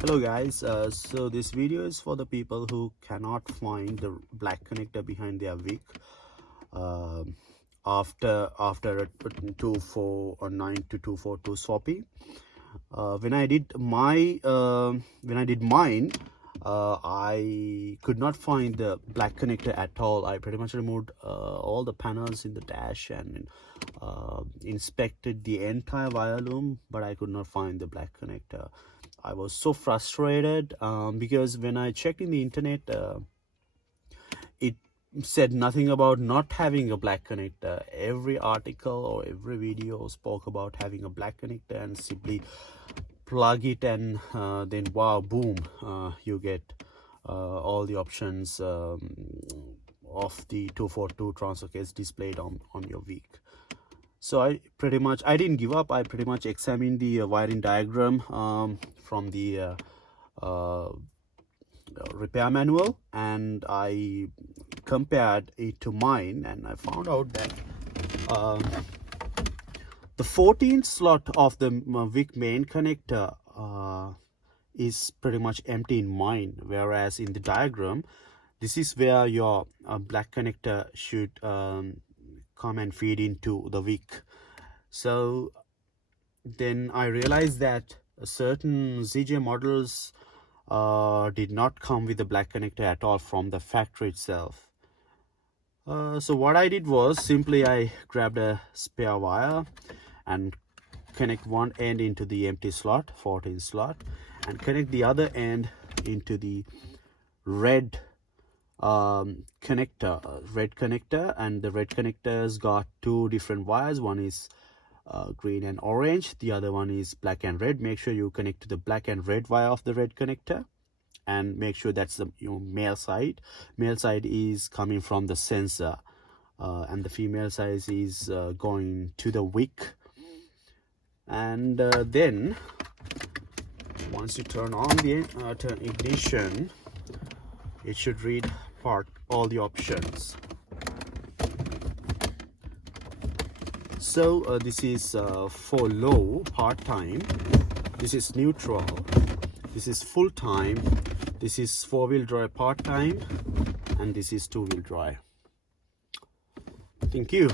Hello guys, so this video is for the people who cannot find the black connector behind their VIC after a 249 to 242 swapping. When I did mine, I could not find the black connector at all. I pretty much removed all the panels in the dash and inspected the entire wire loom, but I could not find the black connector. I was so frustrated because when I checked in the internet, it said nothing about not having a black connector. Every article or every video spoke about having a black connector, and simply plug it and then wow, boom, you get all the options of the 242 transfer case displayed on your VIC. So I didn't give up. I pretty much examined the wiring diagram from the repair manual, and I compared it to mine, and I found out that the 14th slot of the VIC main connector is pretty much empty in mine, whereas in the diagram, this is where your black connector should come and feed into the VIC. So then I realized that certain ZG models did not come with the black connector at all from the factory itself. So what I did was simply I grabbed a spare wire and connect one end into the empty slot, 14 slot, and connect the other end into the red connector, and the red connector's got two different wires. One is green and orange, the other one is black and red. Make sure you connect to the black and red wire of the red connector, and make sure that's the male side. Male side is coming from the sensor, and the female side is going to the wick. And then once you turn on the turn ignition, it should read all the options. So this is for low, part-time, this is neutral, this is full-time, this is four-wheel drive part-time, and this is two-wheel drive. Thank you.